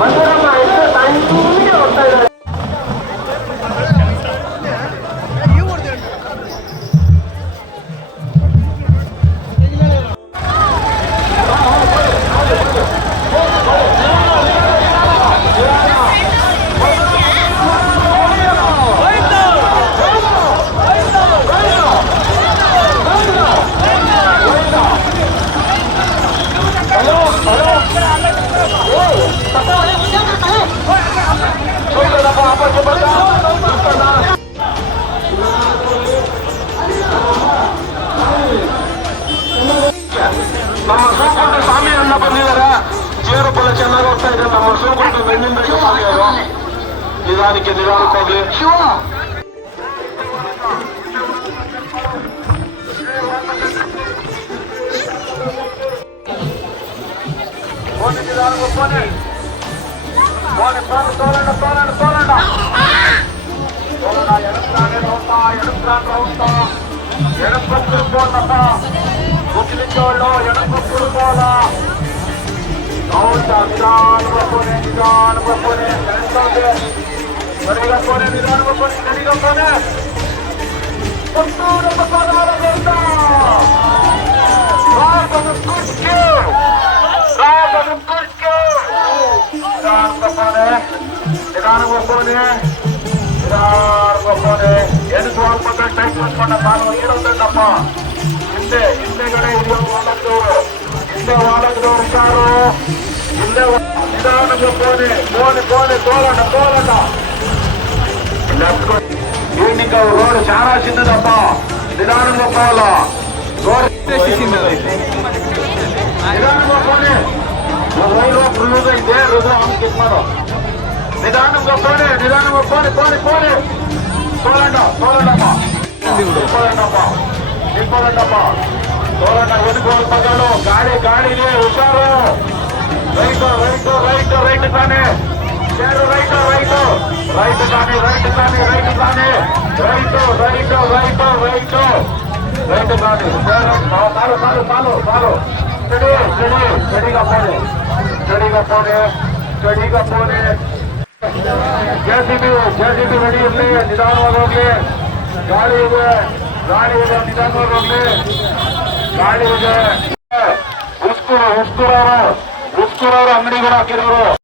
ಮಂಜುರಮ್ಮ ಎಷ್ಟು ಟೈಮಿಗೆ ಹೋಗ್ತಾ ಇದ್ದಾರೆ. ನಮ್ಮ ಸೂಕೊಂಡು ಸ್ವಾಮಿ ಅನ್ನ ಬಂದಿದ್ದಾರೆ. ಜೇರು ಫಲ ಚೆನ್ನಾಗಿ ಹೋಗ್ತಾ ಇದೆ. ನಮ್ಮ ಸೂಕೊಂಡು ಬೆನ್ನಿಂದ ನಿಧಾನಕ್ಕೆ ಹೋಗ್ಲಿ. ముఖ్యమంత్రులు ఎడపప్పుడు పోలా నిదానంగా పోనే సరిగా పోనే నిదానంగా పోనే సరిగా పోనే నిదానంగా పోనే ಏನು ಸ್ವಲ್ಪ ಟೈಪ್ ಮಾಡ್ಕೊಂಡ ನಾನು ಇರೋದಪ್ಪ. ಹಿಂದೆಗಡೆ ಹಿಡಿಯೋದು ಹಿಂದೆ ವಾಡದವರು ಕಾರು ಹಿಂದೆ ನಿಧಾನಕ್ಕೆ పోనే తోలట ఈవినింగ్ రోడ్ చాలా చిన్నదప్ప. నిదానంగా పోవాలా. నిదానంగా పోనే రోడ్ రుజువు అయితే రుజువు ఆమెకి ఇవ్వడం. నిదానంగా పోనే తోలండ వెనుకోలు పగలు గాడిని హుషారు. రైట్ కానీ చేరు రైట్ కానీ ಸ್ಟಡಿగా పోనే ಜೆಸಿಬಿ ರೆಡಿ ಇರಲಿ. ನಿಧಾನವಾಗಿ ಹೋಗ್ಲಿ. ಗಾಡಿ ಇದೆ ನಿಧಾನವಾಗಿ ಹೋಗ್ಲಿ. ಗಾಡಿ ಇದೆ. ಉಸ್ಕೂರವರು ಅಂಗಡಿಗಳು ಹಾಕಿರೋರು